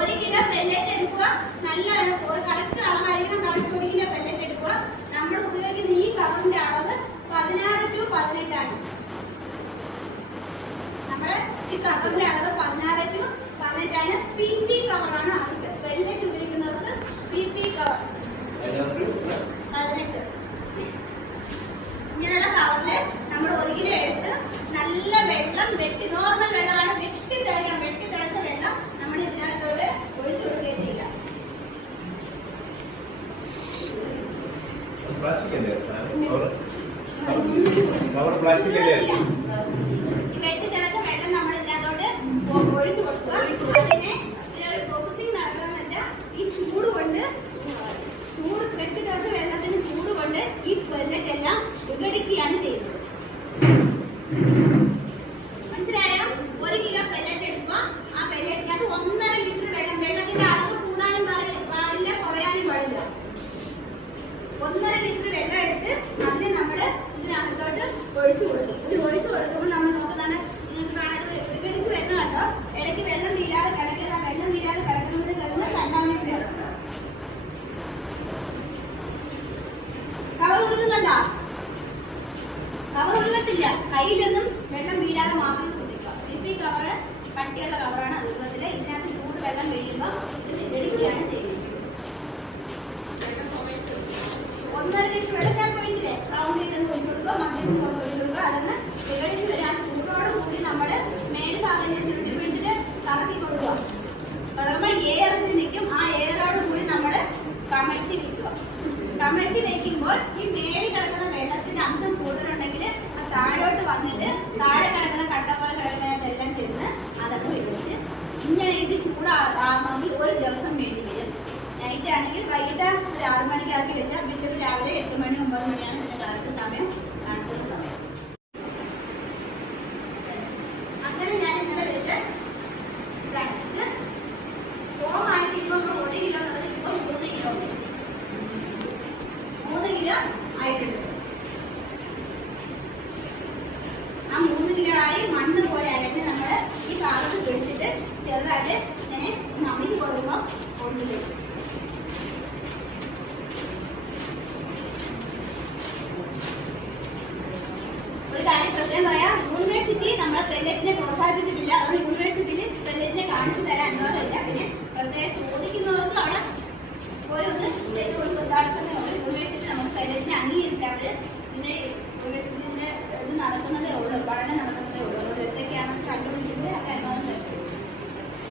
ഒരു kilo pellet എടുക്കുക. നല്ല കറക്റ്റ് അളവായിരിക്കണം കറക്റ്റ് ഒരു കിലോ പെല്ലറ്റ് എടുക്കുക. നമ്മൾ ഉപയോഗിക്കുന്ന ഈ കവറിന്റെ അളവ് പതിനാറ് ടു പതിനെട്ടാണ് നമ്മുടെ ഈ കവറിന്റെ അളവ് പതിനാറ് ടു പതിനെട്ടാണ് പി പി കവറാണ് ആവശ്യം. പെല്ലറ്റ് ഉപയോഗിക്കുന്നവർക്ക് പി പി കവർ പതിനെട്ട്. ഇങ്ങനെയുള്ള കവറിൽ നമ്മൾ ഒരു കിലോ എടുത്ത് നല്ല വെള്ളം വെട്ടി നോർമൽ വെള്ളമാണ് വെട്ടി തിളയ്ക്കണം വെട്ടി തിളച്ച വെള്ളം നമ്മൾ ഇതിനകത്തോട്ട് ഒഴിച്ചു കൊടുക്കുകയും ചെയ്യുക പ്ലാസ്റ്റിക് പ്ലാസ്റ്റിക് അല്ലേ? തിളച്ച വെള്ളം നമ്മൾ ഇതിനകത്തോട്ട് ഒ- ഒഴിച്ചു കൊടുക്കുക. അതിനെ ഇതിനൊരു പ്രോസസ്സിംഗ് നടത്തുന്നതെന്ന് വെച്ചാൽ ഈ ചൂട് കൊണ്ട് ചൂട് വെട്ടി തിളച്ച വെള്ളത്തിന് ചൂട് കൊണ്ട് ഈ വിഘടിക്കുകയാണ് ചെയ്യുന്നത് മനസ്സിലായോ ഒരു കിലോ പെല്ലറ്റ് എടുക്കുക ആ പെല്ലറ്റിനകത്ത് ഒന്നര ലിറ്റർ വെള്ളം വെള്ളത്തിന്റെ അളവ് കൂടാനും പാടി- പാടില്ല കുറയാനും പാടില്ല ഒന്നര ലിറ്റർ വെള്ളം എടുത്ത് അതിനെ നമ്മൾ ഇതിനകത്തോട്ട് ഒഴിച്ചു കൊടുക്കും ഇത് ഒഴിച്ചു കൊടുക്കുമ്പോൾ നമ്മൾ നോക്കുന്നതാണ് നിങ്ങൾക്ക് കാണാൻ വിഘടിച്ച് വരുന്ന കണ്ടോ ഇടയ്ക്ക് വെള്ളം വീഴാതെ കിടക്കുക ആ വെള്ളം വീഴാതെ കിടക്കുന്നത് കിടന്ന് കണ്ടാമിനേറ്റ് ആണ് കവർ ഉരുകുന്നുണ്ടോ കവർ ഉരുകത്തില്ല കയ്യിലൊന്നും വെള്ളം വീഴാതെ മാത്രം ശ്രദ്ധിക്കുക ഇപ്പൊ ഈ കവറ് കട്ടിയുള്ള കവറാണ് ഉരുകത്തിൽ ഇതിനകത്ത് ചൂട് വെള്ളം വീഴുമ്പോൾ എടുക്കുകയാണ് ചെയ്യുന്നത്. ഒന്നര ലിറ്റർ വെള്ളം ഞാൻ ഒഴിച്ചില്ലേ റൗണ്ട് ചെയ്ത് ഒഴിച്ചു കൊടുക്കുക. മണ്ണിൽ ഇത് ചൂടാകാമെങ്കിൽ ഒരു ദിവസം വേണ്ടി വരും നൈറ്റ് ആണെങ്കിൽ വൈകിട്ട് ഒരു ആറ് മണിക്കാക്കി വെച്ചാൽ വീട്ടിൽ രാവിലെ എട്ട് മണി ഒമ്പത് മണിയാണ് ഇതിന്റെ കറക്റ്റ് സമയം കാണിക്കുന്ന സമയം. അങ്ങനെ ഞാൻ ഇന്നലെ വെച്ച് രണ്ട് ഫോമായിട്ട് ഇപ്പം ഒരു കിലോ എന്നുള്ളത് ഇപ്പം മൂന്ന് കിലോ. മൂന്ന് കിലോ ആയിട്ടുണ്ട്. ഒന്നിലേക്ക് ഒരു കാര്യം പ്രത്യേകം പറയാം. യൂണിവേഴ്സിറ്റി നമ്മളെ പെല്ലറ്റിനെ പ്രോത്സാഹിപ്പിച്ചിട്ടില്ല. അതുകൊണ്ട് യൂണിവേഴ്സിറ്റിയിൽ പെല്ലറ്റിനെ കാണിച്ചു തരാൻ അനുവാദമില്ല. പിന്നെ പ്രത്യേകം ചോദിക്കുന്നവർക്കും അവിടെ ഓരോന്ന് ചെയ്ത് കൊടുക്കുന്നതാണെന്ന് യൂണിവേഴ്സിറ്റി നമ്മൾ പെല്ലറ്റിനെ അംഗീകരിച്ചിട്ട് അവർ പിന്നെ യൂണിവേഴ്സിറ്റിന്റെ ഇത് നടക്കുന്നതേ ഉള്ളൂ. പഠനം നടക്കുന്നതേ ഉള്ളൂ. അതുകൊണ്ട് എന്തൊക്കെയാണെന്ന് കണ്ടുപിടിച്ചിട്ട്